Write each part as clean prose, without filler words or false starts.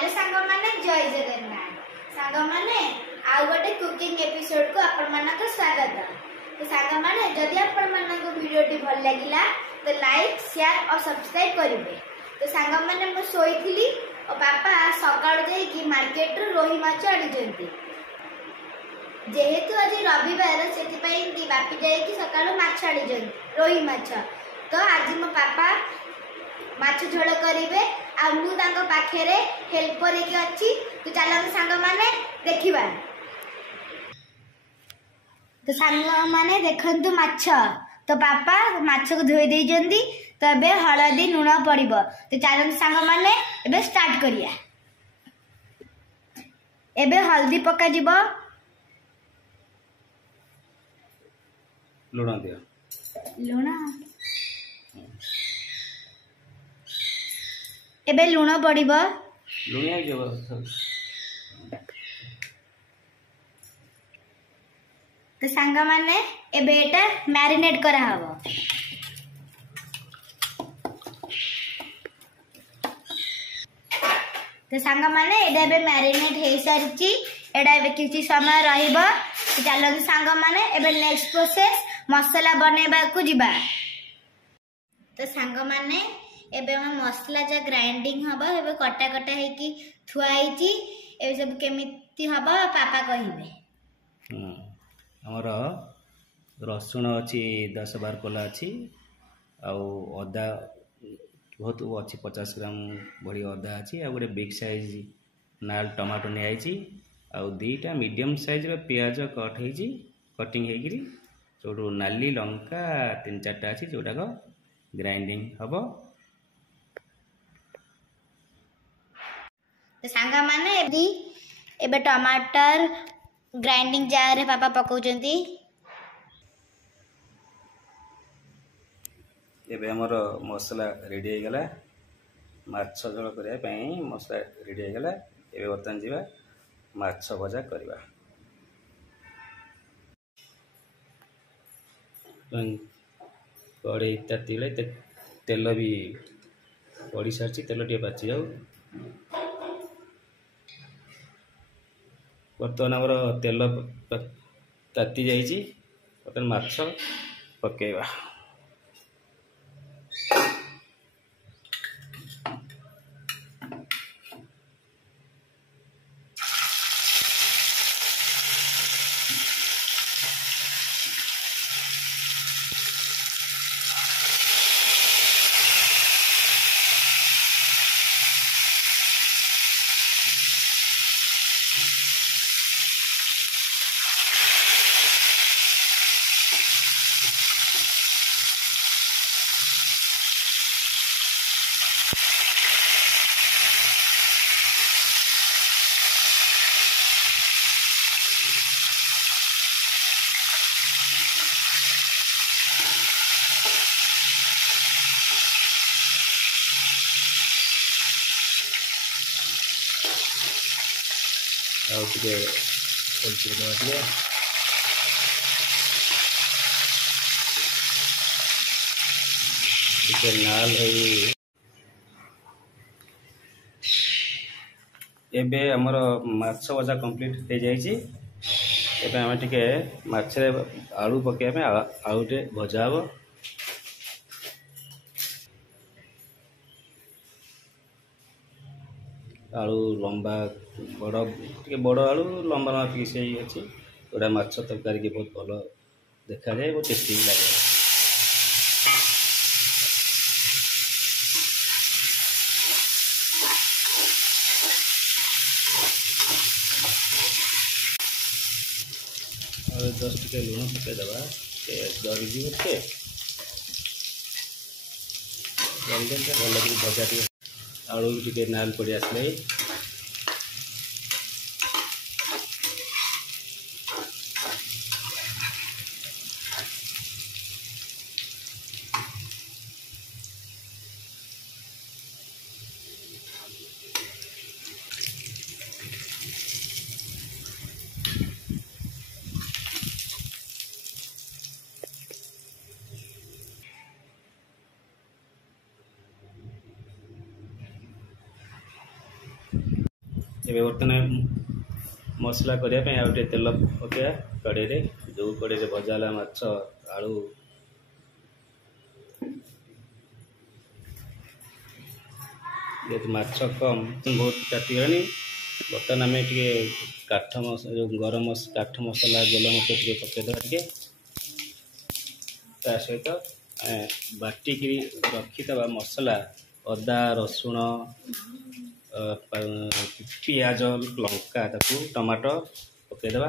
Hello सांग माने जय जगन्नाथ सांग माने आउ गोटे कुकिंग एपिसोड को आपण मानक स्वागत। तो सांग माने जदि आपण मानक वीडियो टी भल लागिला तो लाइक शेयर और सब्सक्राइब करिवे। तो सांग माने मो सोईथिली और पापा सकाळ जाई कि मार्केट रो रोही माछ आनी जंती जेहेतु आज रविवार सेति पई दी बापी जाई कि सकाळ माछ आनी जंती रोही माछ। तो आज मो पापा माछ झोल करिवे आ मु तांको पाखेरे हेल्पर के अछि। तो चलो सांग माने देखिबा। तो सांग माने देखंतु माछ तो पापा माछ को धोई दे जंदी। तो एबे हळदी लूण पड़िबो। तो चलो सांग माने एबे स्टार्ट करिया। एबे हल्दी पका जिवो लूण दियो लूण एबे लूण पड़िबो लूणिया जब तो सांग माने एबे एटा मैरिनेट करा हबो। तो सांग माने एडा एबे मैरिनेट हे सारिची एडा एबे किछि समय रहिबो। तो चलो सांग माने एबे नेक्स्ट प्रोसेस मसाला बनेबा को जिबा। तो सांग माने एबे हम मसला जा ग्राइंडिंग हबो एबे कटा कटा हे कि थुआइची ए सब केमिति हबो पापा कहिबे। हमर रसुण अछि 10-12 कोला अछि आ अदा बहुत अच्छी 50 ग्राम भरी अदा अच्छी आ गोटे बिग साइज नाल टमाटो नि आइची आ दीटा मीडियम साइज रो प्याज कट हेजी कटिंग हेगिरी जोडो नाली लंका 3-4टा अच्छी जोटा को ग्राइंडिंग हबो। तो सांग माने एबे टमाटर ग्राइंडिंग जार रे पापा पकाउचंती। एबे हमर मसला रेडी हे गला माछ झोल करिया पई मसला रेडी हे गला। एबे बर्तन जीवा माछ भजा करबा। कड़े तातिले तेल भी पड़ी सारची तेल टे बाची जाऊ। बर्तमान हमर तेल ताती जाइची बर्तमान माछ पकेबा। टे नाल एबे हमर माछ भजा कंप्लीट हो जाइए। एबे हम टिके माछ आलू पके आलू टे भजा हम आलू लंबा बड़ आलू लंबा लंबा पीस अच्छी गोटा माछ तरकारी की बहुत भल देखा जाए बहुत टेस्टी लगे। जस्ट टे लुण पकईदबा जरी भल भजा टे आलू टे नाल पड़ी आसले ଏବେ ବର୍ତ୍ତମାନ मसला करने आउ तेल पकड़ा कड़े जो कड़े भजा है माछ आलू माछ कम बहुत काटिगलानी बर्तमान आम टे काठ जो गरम काठ मसला गोल मरिच टे पकईदे टे ता सहित बाटिक रखीदबा मसला अदा रसुण पियाज लंका टमाटो पकईदबा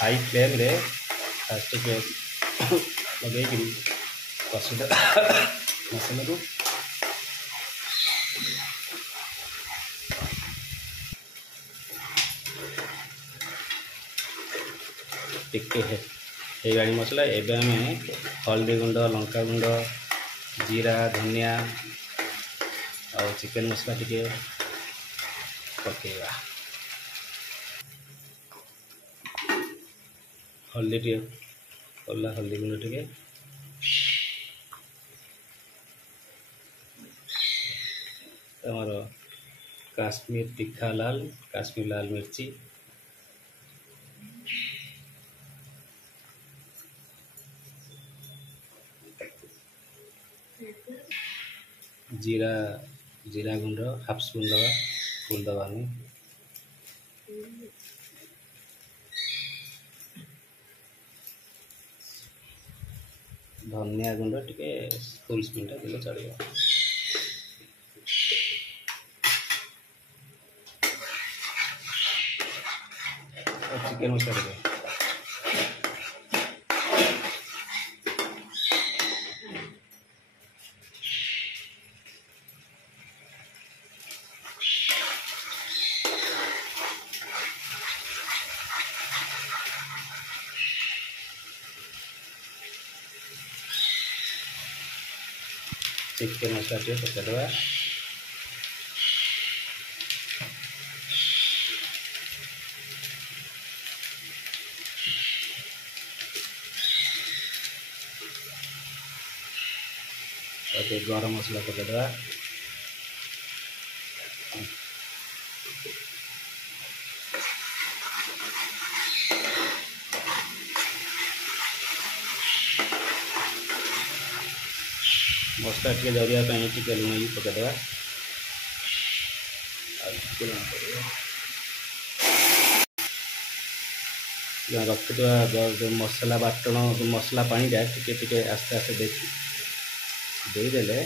हाई फ्लेम रे फास्ट लगे कषिद मसला को टिके गाड़ी मसला एवं आम हल्दी गुंड लंका गुंड जीरा धनिया और चिकन मसला टिके पकेगा हल्दी टे कला हल्दी गुंड टे आमर काश्मीर तीखा लाल काश्मीर लाल मिर्ची जीरा जीरा गुंड हाफ स्पून दबा फुल दबा नहीं धनिया गुंड टे फुल स्पून टा देले चलियो चिकन मसला टे चिकन मसला टे पकईदबा गरम मसला पकईदबा मसला टे जरियापाई टे लुण भी पकईदबा रखिदा जो मसला बाटण जो मसला पानी टे आस्ते आस्ते देदेले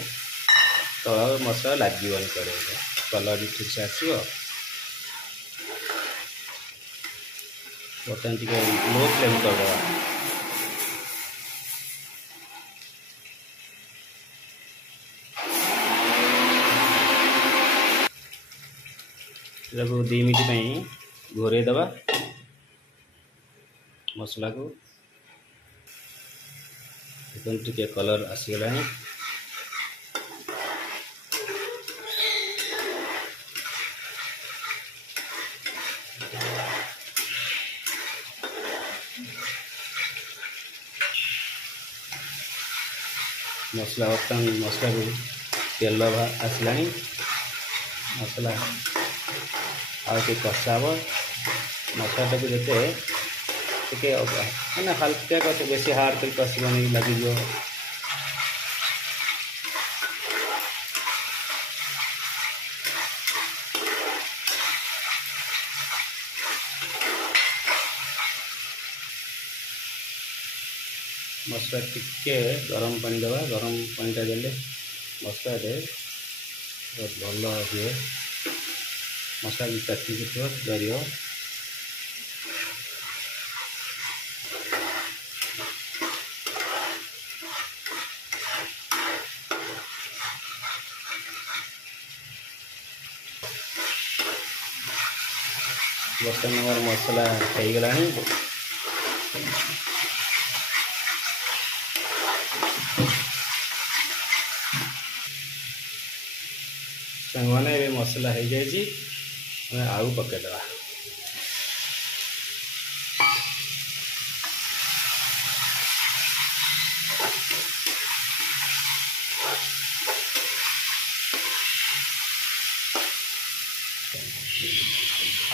तल मसला लगे कलर भी ठीक से आसो बर्तमान टे लो फ्लेम करदे को 2 मिनट घोरे दबा मसला को टे कलर आसीगला मसला बर्तमान मसला को तेल आसला मसला आगे कषा मसला टाक देते मैंने हल्का कस बेसी हार्ड कर कषबनी लगे मसला टिके गरम पानी दबा गरम पानी टा देले मसला बहुत भल हुए मसला भी काटिक जरिए बर्तमान मसला हो गला सांग मैंने मसला हो जाए आलू पकईदबा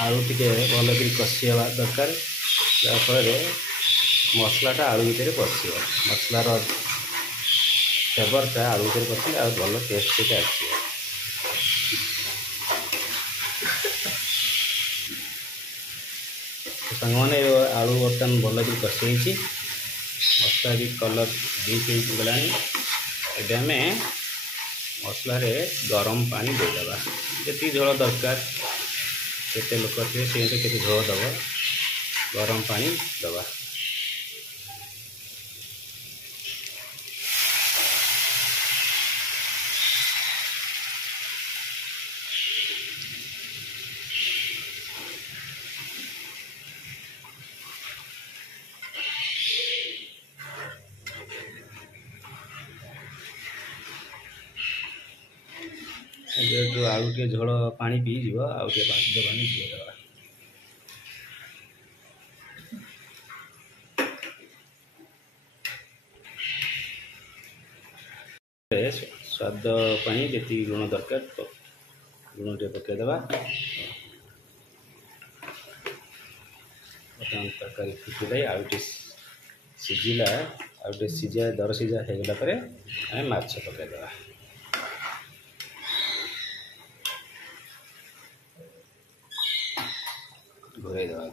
आलू टिके भलक कषि हवा दरकार जहाँफल मसलाटा आलू भितर पशि मसलार फ्लेवरटा आलू भितर पशि आ भल टेस्ट टे आस सांग मैंने आलू बर्तमान भल भी कषि मसला भी कलर डिप हो गला एवं आम मसलार गरम पानी देदेबा जी झोल दरकार केते लोक थे से केते झोल दब गरम पानी दबा जो आलू टे झोल पानी पीज आउ टे पानी पीदेवा स्वाद जी लुण दरकार लुण टे पकईदेवा तरकारी फुटिले आउ टे सिझिला आउ टे सिझा दर सिझा हो गला आम माछ पकईदेवा घोर देवा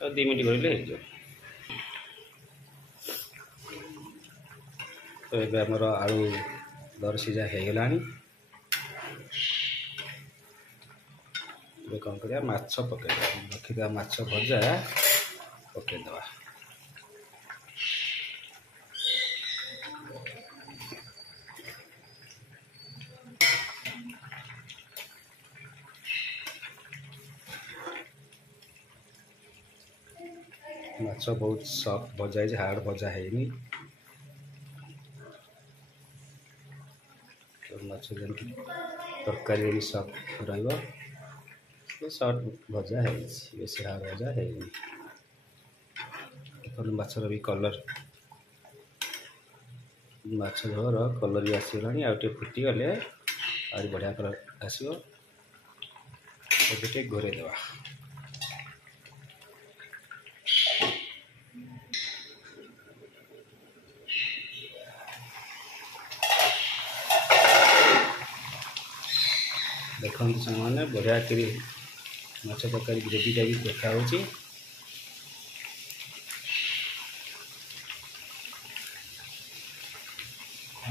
तो 2 मिनट घोरले तो ये आमर आलू दर सिझा हो गला कौन कर माछ पकईदा रखीदा माछ भजा पकईदेवा माछ बहुत सफ्ट भजा है हार्ड भजा है माछ जमी तरकारी भी सफ्ट सफ्ट भजा है बेस हार्ड भजा है माछर भी कलर माछ झोर कलर भी आसगला आउ फुटी गले आ बढ़िया कलर आसो घोरे देवा देखते सामने बढ़िया करी माछ तरकारी ग्रेवीटा भी देखा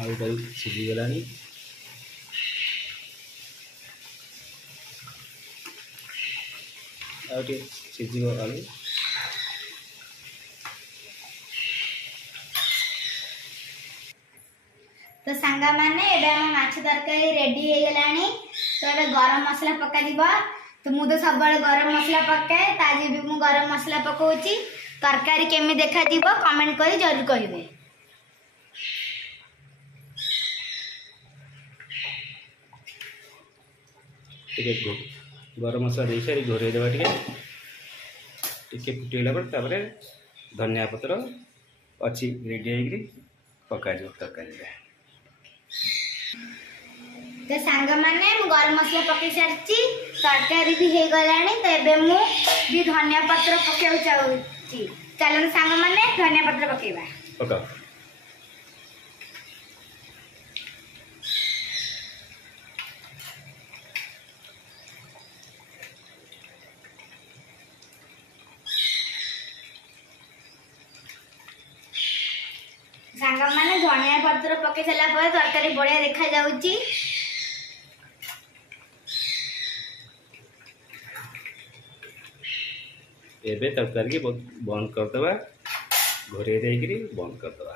आलूटा भी सिझीगला आउ सिझ आलू तो सांगा माने एबे हम माछ तरकारी रेडी हो गलानी तो एबे गरम मसला पका दिबा तो मु तो सब बड़े गरम मसला पकाए ताजी भी मु गरम मसला पकाउची तरकारी केमी देखा दिबो कमेंट करी जरूर कहिबे गरम मसला दे सारी घोरे देवा टिके फुटीगला पर धनिया पत्र अच्छी रेडी हो पका तरकारी तो सांग माने मु गरम मसला पकई सारची तरकारी भी हो गलानी तो एबे मु भी धनिया पत्र पकाउ चाहूची चलन सांग माने धनिया पत्र पकेबा पका सांग माने धनिया पत्र पकई सला पर तरकारी बढ़िया देखा जाउची एबे तरकारी बंद करदेवा घोरे बंद करदेवा।